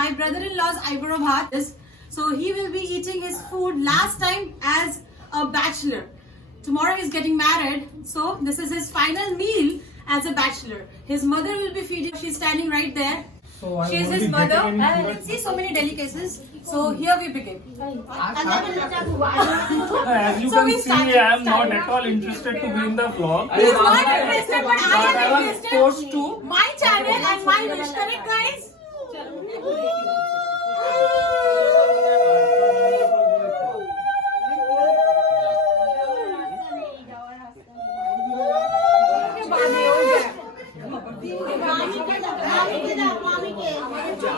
my brother-in-law's eyebrow bhat. So he will be eating his food last time as a bachelor. Tomorrow he's getting married, so this is his final meal as a bachelor. His mother will be feeding. She's standing right there. She is his mother. You can see so many delicacies. So here we begin. As you can see, I am not at all interested to be in the vlog. He's not interested, but I am was interested. forced to. My channel and my wish, correct, guys?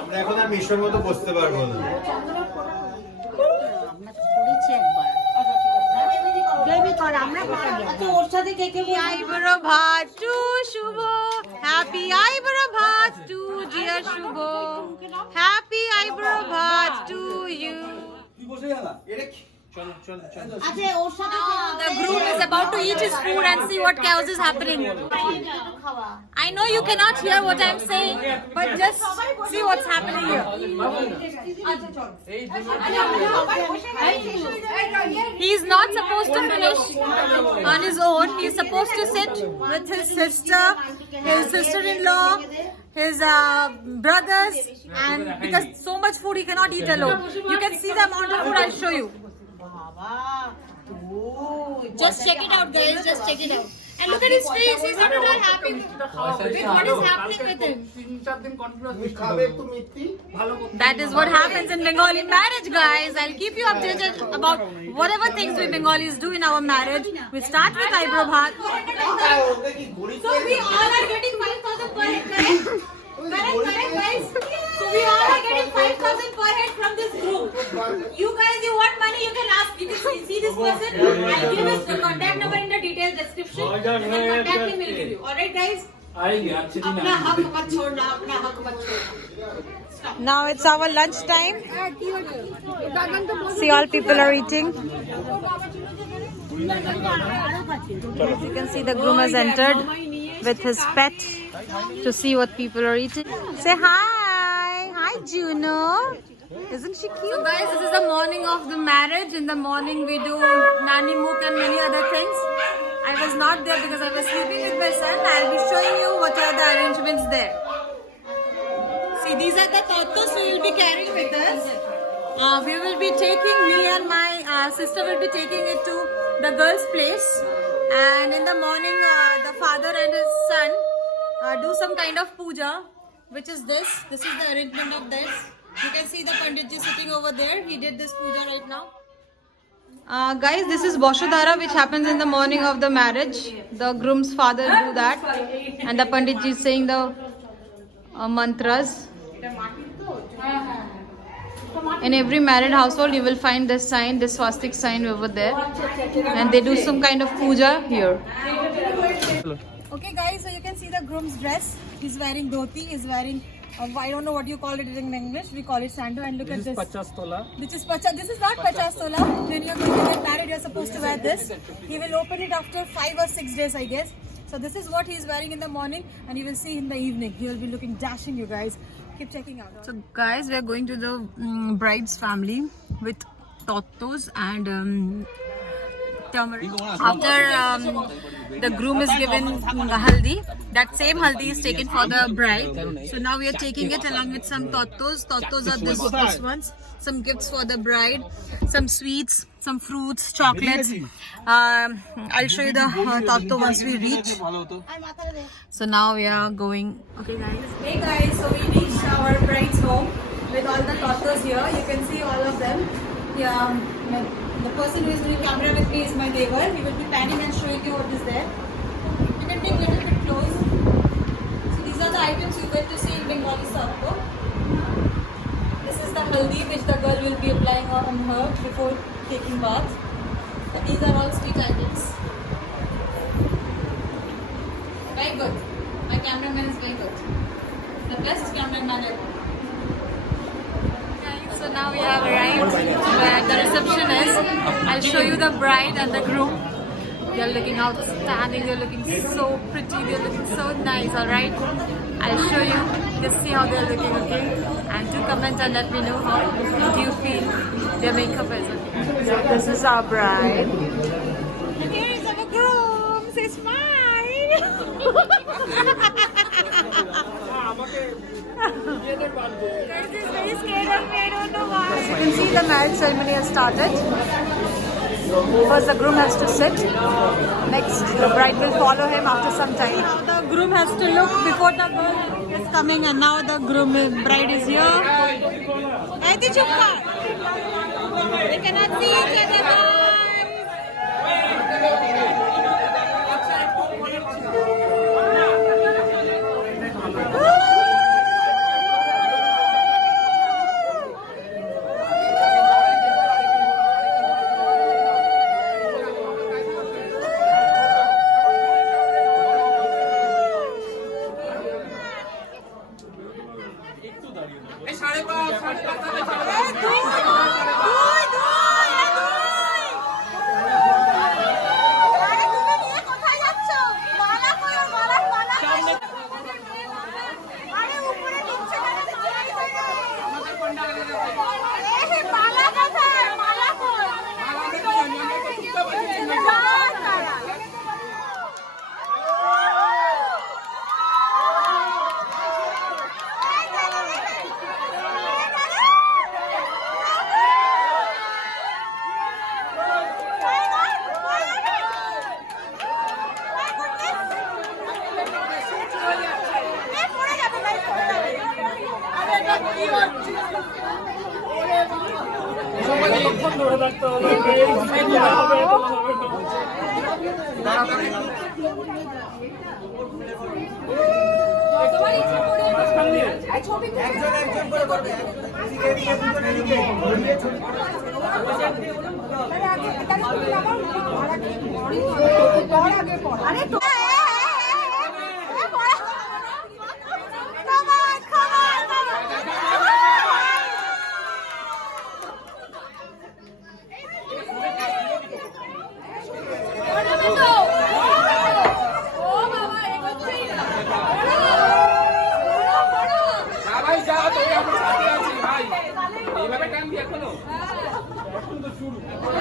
আমরা এখন আর মিশর মতো বসতে পারবো না। Eyebrow bhat to Shubho. Happy eyebrow bhat to dear Shubho. Happy eyebrow bhat to you. The groom is about to eat his food and see what chaos is happening. I know you cannot hear what I'm saying, but just see what's happening here. He's not supposed to finish on his own. He's supposed to sit with his sister-in-law, his brothers, and because so much food he cannot eat alone. You can see the amount of food. I'll show you. Just check it out, guys. Just check it out. And look at his face. He's not at all happy with what is happening with him. That is what happens in Bengali marriage, guys. I'll keep you updated about whatever things we Bengalis do in our marriage. We start with eyebrow bhat. So we all are getting 5,000 per head, correct? Correct, guys. So we all are getting 5,000 per head from this group. You guys, you want money? You can ask. You can see this person. I'll give his contact number in the detailed description. You can contact him. Will give you. All right, guys. अपना हक मत छोड़ना, अपना हक मत छोड़ना. Now it's our lunch time. See, all people are eating. As you can see, the groom has entered with his pet to see what people are eating. Say hi. Hi, Juno. Isn't she cute? So guys, this is the morning of the marriage. In the morning we do Nani Mook and many other things. I was not there because I was sleeping with my son. I'll be showing you what are the arrangements there. See, these are the totos we will be carrying with us. We will be taking, me and my sister will be taking it to the girl's place. And in the morning, the father and his son do some kind of puja, which is this. This is the arrangement of this. You can see the Panditji sitting over there. He did this puja right now. Guys, this is Boshadhara, which happens in the morning of the marriage. The groom's father do that. And the Panditji is saying the mantras. In every married household, you will find this sign, this swastik sign over there. And they do some kind of puja here. Okay guys, so you can see the groom's dress. He's wearing dhoti, he's wearing, I don't know what you call it in English, we call it sando. And look at this. This is this is not pachas tola. When you're going to get married, you're supposed to wear this. He will open it after 5 or 6 days, I guess. So this is what he's wearing in the morning, and you will see in the evening. He will be looking dashing, you guys. Keep checking out. So guys, we are going to the bride's family with totos and turmeric. After the groom is given haldi, that same haldi is taken for the bride. So now we are taking it along with some totos. Totos are this ones. Some gifts for the bride, some sweets, some fruits, chocolates. I'll show you the toto once we reach. So now we are going. Okay guys. Hey guys, so we reached our bride's home with all the totos here. You can see all of them. Yeah, the person who is doing camera with me is my neighbor. He will be panning and showing you what is there. You can bring a little bit close. So these are the items you get to see in Bengali Sabko. This is the haldi which the girl will be applying on her before taking bath. So these are all sweet items. Very good. My cameraman is very good. The best cameraman ever. So now we have arrived where the reception is. I'll show you the bride and the groom. They're looking outstanding. They're looking so pretty. They're looking so nice. All right. I'll show you. Just see how they're looking, okay? And do comment and let me know how do you feel their makeup is. Okay? This is our bride. And here is our groom. Say smile. Guys, he's very scared of me. I don't know why. As you can see, the marriage ceremony has started. First, the groom has to sit. Next, the bride will follow him after some time. Now the groom has to look before the girl is coming, and now the bride is here. They cannot see each other, guys.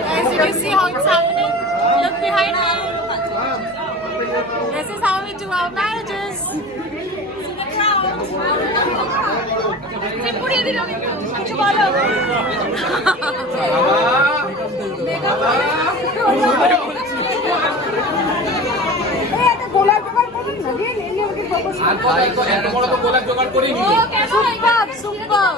Guys, did you see how it's happening? Look behind me. This is how we do our marriages. See the crowd. Superb.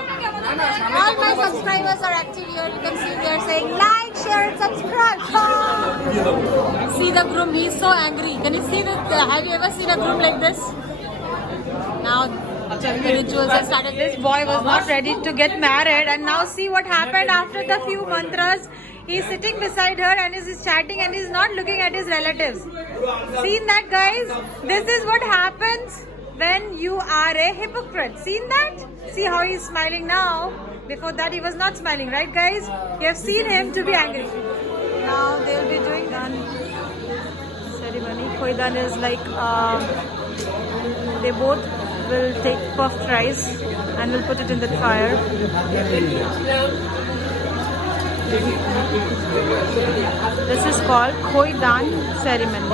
All my subscribers are active here. You can see they are saying like, share, and subscribe. See the groom, he's so angry. Can you see that? Have you ever seen a groom like this? Now the rituals have started. This boy was not ready to get married, and now see what happened after the few mantras. He's sitting beside her and is chatting and he's not looking at his relatives. Seen that, guys? This is what happens when you are a hypocrite. Seen that? See how he's smiling now. Before that he was not smiling, right guys? You have seen him to be angry. Now they will be doing Khoidan ceremony. Khoidan is like they both will take puffed rice and will put it in the fire. This is called Khoidan ceremony.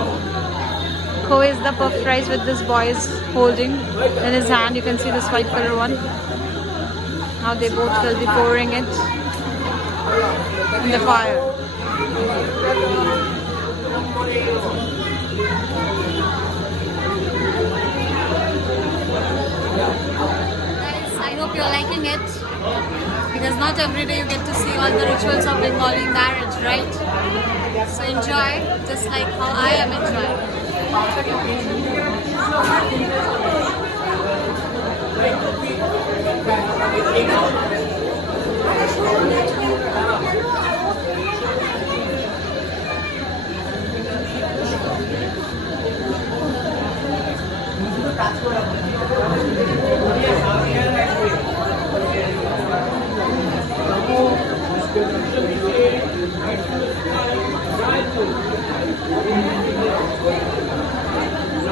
Kho is the puffed rice with this boy is holding in his hand. You can see this white color one. Now they both will be pouring it in the fire. Guys, I hope you're liking it. Because not every day you get to see all the rituals of Bengali marriage, right? So enjoy, just like how I am enjoying.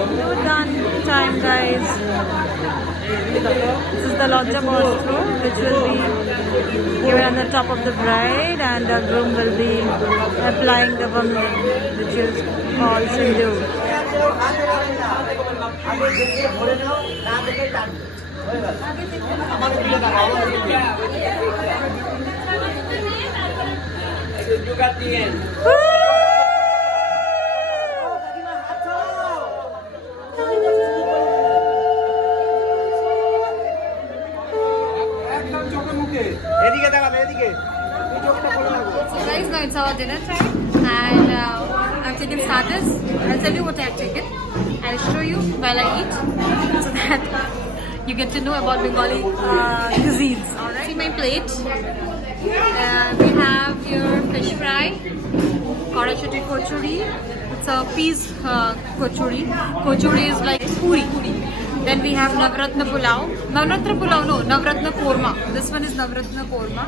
We're done time, guys. This is the Lodja Bostro, which will be given on the top of the bride, and the groom will be applying the bangan, which is called sindoor. So guys, now it's our dinner time, and I've taken starters. I'll tell you what I've taken. I'll show you while I eat, so that you get to know about Bengali cuisines. Alright. See my plate. We have your fish fry, Karachati kochuri. It's a peas kochuri. Kochuri is like puri. Then we have Navratna Pulao. Navratna Korma. This one is Navratna Korma.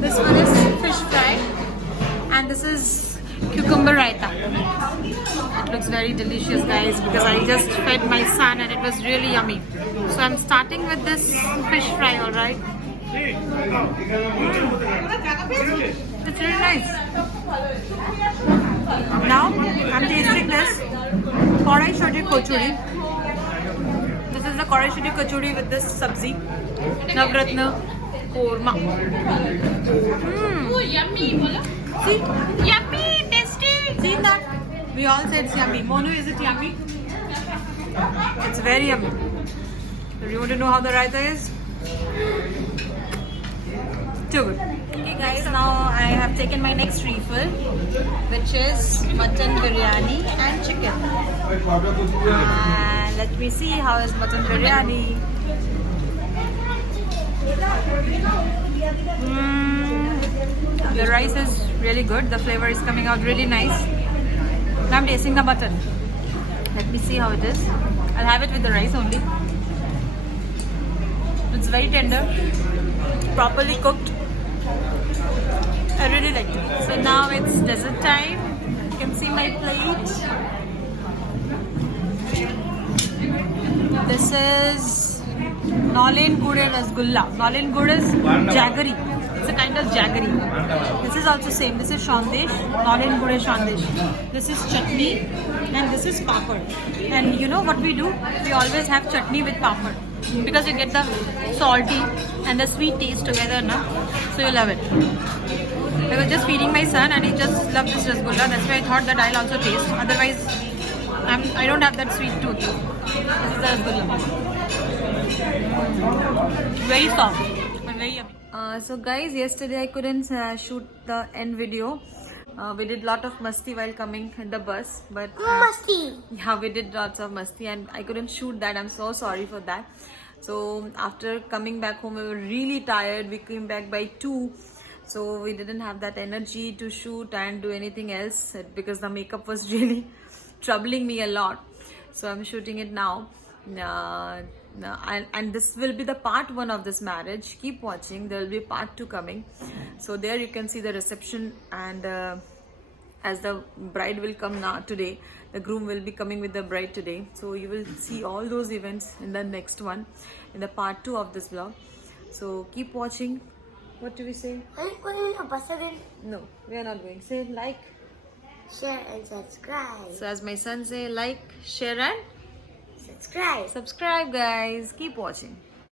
This one is fish fry. And this is cucumber raita. It looks very delicious, guys, because I just fed my son and it was really yummy. So I'm starting with this fish fry, alright? It's really nice. Now I'm tasting this Karachati kochuri. This is the Karachati kochuri with this sabzi, Navratna Korma. Oh, yummy! See? Yummy! Tasty! See that? We all said it's yummy. Monu, is it yummy? It's very yummy. Do you want to know how the raita is? Too good. Okay guys, now I have taken my next refill, which is mutton biryani and chicken. And let me see how is mutton biryani. The rice is really good. The flavor is coming out really nice. Now I'm tasting the mutton. Let me see how it is. I'll have it with the rice only. It's very tender, properly cooked. I really liked it. So now it's dessert time. You can see my plate. This is Nalin Gur Rasgulla. Nalin Gur is jaggery. It's a kind of jaggery. This is also same. This is Shandesh. Nalin Gur is Shandesh. This is chutney and this is papad. And you know what we do? We always have chutney with papad because you get the salty and the sweet taste together, na? So you love it. I was just feeding my son and he just loved this rasgulla. That's why I thought that I'll also taste. Otherwise, I don't have that sweet tooth. This is the rasgulla. Very soft and very yummy. So guys, yesterday I couldn't shoot the end video. We did lot of masti while coming in the bus, but yeah, we did lots of masti and I couldn't shoot that. I'm so sorry for that. So after coming back home, we were really tired. We came back by 2, so we didn't have that energy to shoot and do anything else because the makeup was really troubling me a lot. So I'm shooting it now. And this will be the part 1 of this marriage. Keep watching. There will be part 2 coming. So there you can see the reception, and as the bride will come now today, the groom will be coming with the bride today. So you will see all those events in the next one, in the part 2 of this vlog. So keep watching. What do we say? No, we are not going. Say like, Share and subscribe. so as my son say, like, share and Subscribe. subscribe, guys. Keep watching.